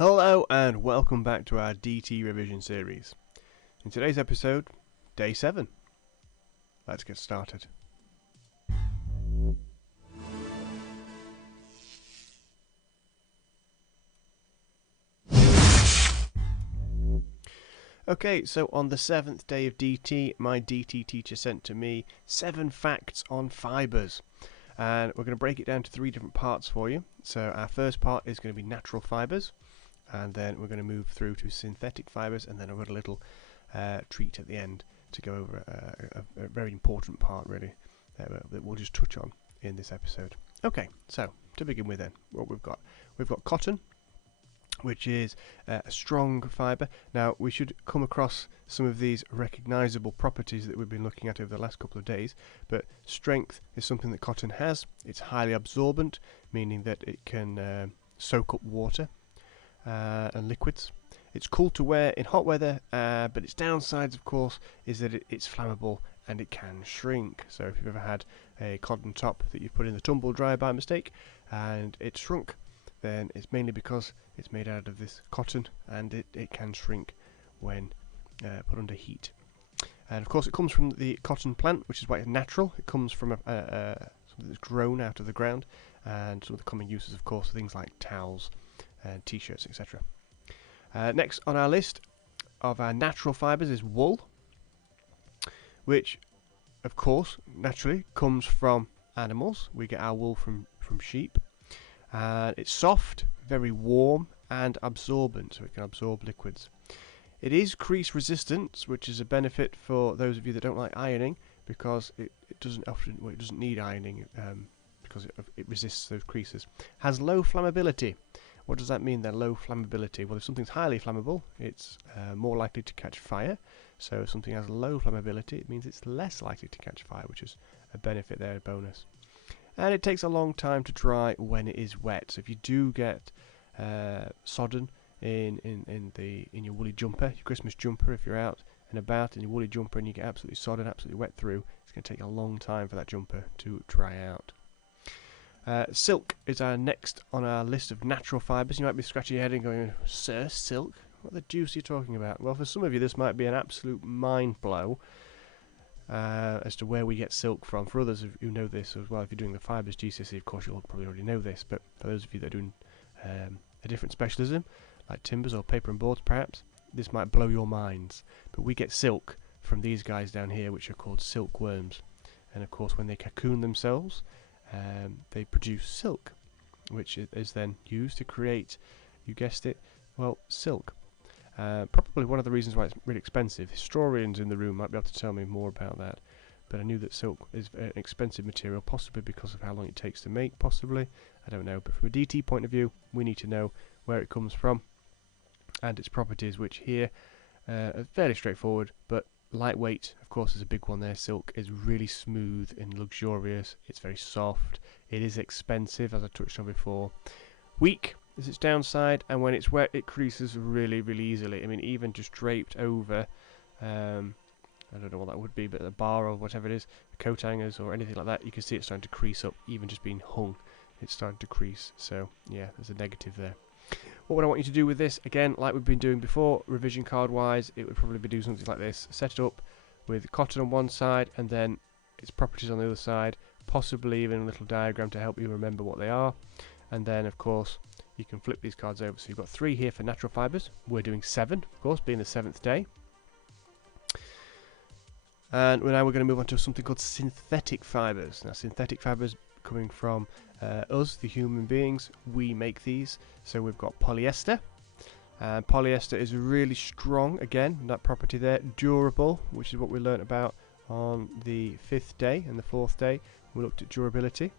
Hello and welcome back to our DT revision series. In today's episode, day 7. Let's get started. Okay, so on the 7th day of DT, my DT teacher sent to me 7 facts on fibres. And we're going to break it down to 3 different parts for you. So our first part is going to be natural fibres. And then we're going to move through to synthetic fibres, and then I've got a little treat at the end to go over a very important part, really, that we'll just touch on in this episode. Okay, so to begin with then, what we've got cotton, which is a strong fibre. Now, we should come across some of these recognisable properties that we've been looking at over the last couple of days, but strength is something that cotton has. It's highly absorbent, meaning that it can soak up water and liquids. It's cool to wear in hot weather, but its downsides, of course, is that it's flammable and it can shrink. So if you've ever had a cotton top that you put in the tumble dryer by mistake and it shrunk, then it's mainly because it's made out of this cotton, and it can shrink when put under heat. And of course it comes from the cotton plant, which is why it's natural. It comes from something that's grown out of the ground, and some of the common uses, of course, are things like towels and t-shirts, etc. Next on our list of our natural fibres is wool, which of course naturally comes from animals. We get our wool from sheep, and it's soft, very warm and absorbent, so it can absorb liquids. It is crease resistant, which is a benefit for those of you that don't like ironing, because it doesn't need ironing because it resists those creases. Has low flammability. What does that mean then, low flammability? Well, if something's highly flammable, it's more likely to catch fire. So if something has low flammability, it means it's less likely to catch fire, which is a benefit there, a bonus. And it takes a long time to dry when it is wet. So if you do get sodden in your woolly jumper, your Christmas jumper, if you're out and about in your woolly jumper and you get absolutely sodden, absolutely wet through, it's going to take a long time for that jumper to dry out. Silk is our next on our list of natural fibres. You might be scratching your head and going, "Sir, silk? What the deuce are you talking about?" Well, for some of you this might be an absolute mind blow as to where we get silk from. For others who know this as well, if you're doing the fibres GCSE, of course you'll probably already know this, but for those of you that are doing a different specialism, like timbers or paper and boards perhaps, this might blow your minds. But we get silk from these guys down here, which are called silkworms. And of course when they cocoon themselves, they produce silk, which is then used to create, you guessed it, well, silk. Probably one of the reasons why it's really expensive. Historians in the room might be able to tell me more about that, but I knew that silk is an expensive material, possibly because of how long it takes to make, possibly, I don't know. But from a DT point of view, we need to know where it comes from and its properties, which here are fairly straightforward, but lightweight, of course, is a big one there. Silk is really smooth and luxurious. It's very soft. It is expensive, as I touched on before. Weak is its downside, and when it's wet, it creases really, really easily. I mean, even just draped over, I don't know what that would be, but a bar or whatever it is, coat hangers or anything like that, you can see it's starting to crease up. Even just being hung, it's starting to crease. So, yeah, there's a negative there. What would I want you to do with this? Again, like we've been doing before, revision card wise, it would probably be doing something like this. Set it up with cotton on one side and then its properties on the other side, possibly even a little diagram to help you remember what they are. And then, of course, you can flip these cards over. So you've got 3 here for natural fibres. We're doing 7, of course, being the 7th day. And now we're going to move on to something called synthetic fibres. Now, synthetic fibres coming from us, the human beings, we make these. So we've got polyester. Polyester is really strong, again, that property there. Durable, which is what we learnt about on the 5th day and the 4th day. We looked at durability.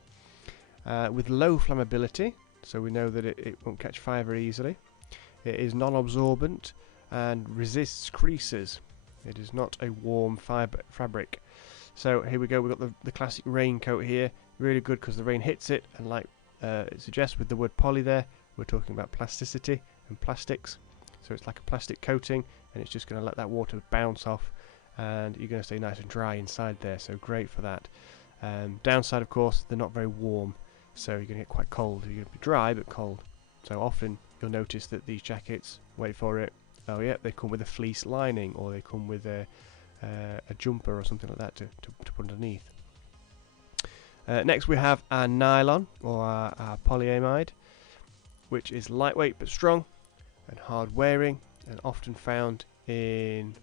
With low flammability, so we know that it won't catch fire very easily. It is non-absorbent and resists creases. It is not a warm fabric. So here we go, we've got the classic raincoat here. Really good because the rain hits it, and like it suggests with the word poly there, we're talking about plasticity and plastics. So it's like a plastic coating, and it's just going to let that water bounce off, and you're going to stay nice and dry inside there, so great for that. Downside, of course, they're not very warm, so you're going to get quite cold. You're going to be dry but cold. So often you'll notice that these jackets, wait for it, oh yeah, they come with a fleece lining, or they come with a jumper or something like that to put underneath. Next we have our nylon, or our polyamide, which is lightweight but strong and hard wearing, and often found in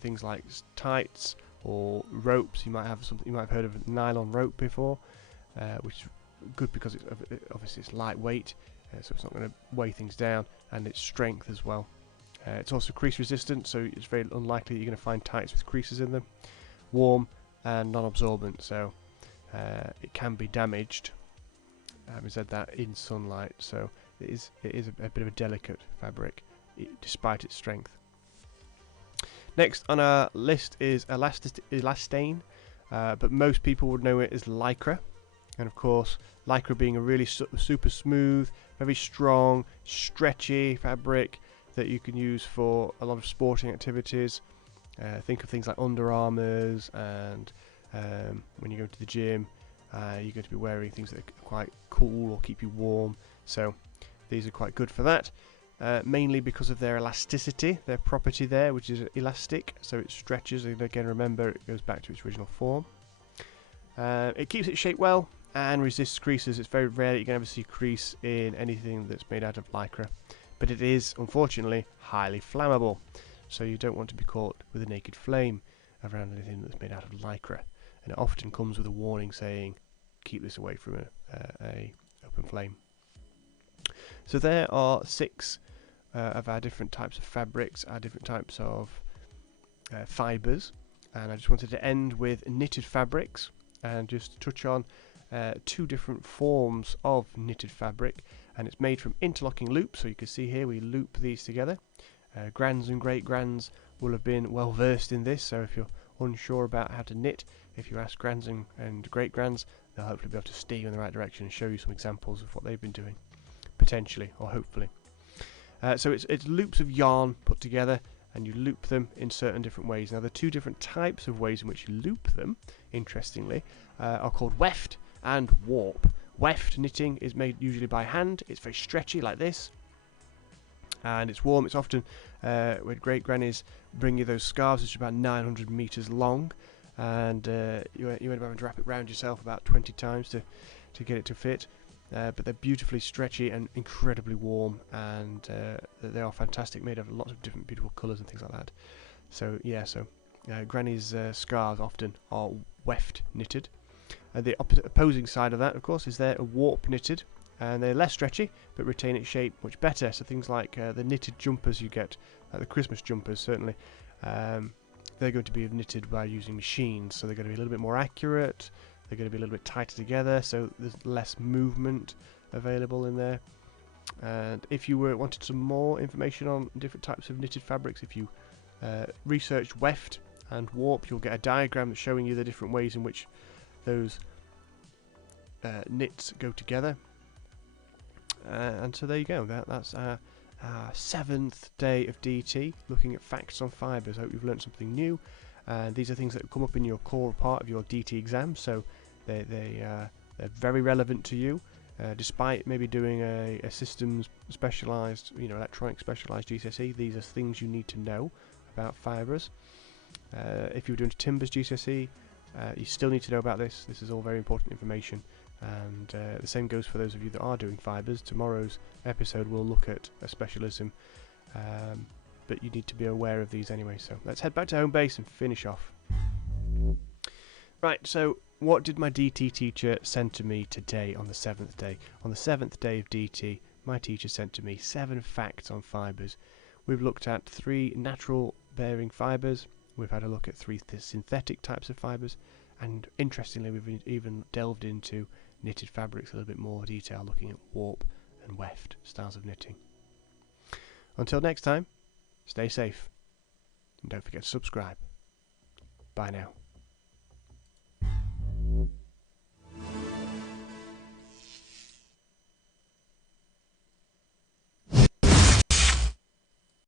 things like tights or ropes. You might have heard of nylon rope before, which is good because it's obviously it's lightweight, so it's not going to weigh things down, and its strength as well. It's also crease resistant, so it's very unlikely that you're going to find tights with creases in them. Warm and non-absorbent, so it can be damaged. Having said that, in sunlight, so it is a bit of a delicate fabric, despite its strength. Next on our list is elastane, but most people would know it as Lycra. And of course, Lycra being a really super smooth, very strong, stretchy fabric that you can use for a lot of sporting activities. Think of things like Under Armours, and when you go to the gym, you're going to be wearing things that are quite cool or keep you warm. So these are quite good for that. Mainly because of their elasticity, their property there, which is elastic, so it stretches, and again remember it goes back to its original form. It keeps its shape well and resists creases. It's very rare that you can ever see crease in anything that's made out of Lycra, but it is unfortunately highly flammable, so you don't want to be caught with a naked flame around anything that's made out of Lycra, and it often comes with a warning saying keep this away from a open flame. So there are 6 of our different types of fabrics, our different types of fibres, and I just wanted to end with knitted fabrics and just touch on 2 different forms of knitted fabric. And it's made from interlocking loops, so you can see here we loop these together. Grands and great grands will have been well versed in this, so if you're unsure about how to knit, if you ask grands and great grands, they'll hopefully be able to steer you in the right direction and show you some examples of what they've been doing, potentially or hopefully. So it's loops of yarn put together, and you loop them in certain different ways. Now the 2 different types of ways in which you loop them, interestingly, are called weft and warp. Weft knitting is made usually by hand. It's very stretchy like this, and it's warm. It's often when great grannies bring you those scarves, which are about 900 meters long, and you end up having to wrap it round yourself about 20 times to get it to fit. But they're beautifully stretchy and incredibly warm, and they are fantastic, made of lots of different beautiful colours and things like that. So yeah, Granny's scarves often are weft knitted. The opposing side of that, of course, is they're warp knitted, and they're less stretchy but retain its shape much better. So things like the knitted jumpers you get, the Christmas jumpers certainly, they're going to be knitted by using machines, so they're going to be a little bit more accurate. They're going to be a little bit tighter together, so there's less movement available in there. And if you wanted some more information on different types of knitted fabrics, if you research weft and warp, you'll get a diagram showing you the different ways in which those knits go together. And so there you go. That's our 7th day of DT, looking at facts on fibres. I hope you've learned something new. These are things that come up in your core part of your DT exam, so they're very relevant to you, despite maybe doing a systems specialised, electronic specialised GCSE. These are things you need to know about fibres. If you're doing Timbers GCSE, you still need to know about this. This is all very important information, and the same goes for those of you that are doing fibres. Tomorrow's episode will look at a specialism, but you need to be aware of these anyway. So let's head back to home base and finish off. Right, so what did my DT teacher send to me today on the 7th day? On the 7th day of DT, my teacher sent to me 7 facts on fibres. We've looked at 3 natural bearing fibres, we've had a look at 3 synthetic types of fibres, and interestingly we've even delved into knitted fabrics a little bit more detail, looking at warp and weft styles of knitting. Until next time, stay safe, and don't forget to subscribe. Bye now.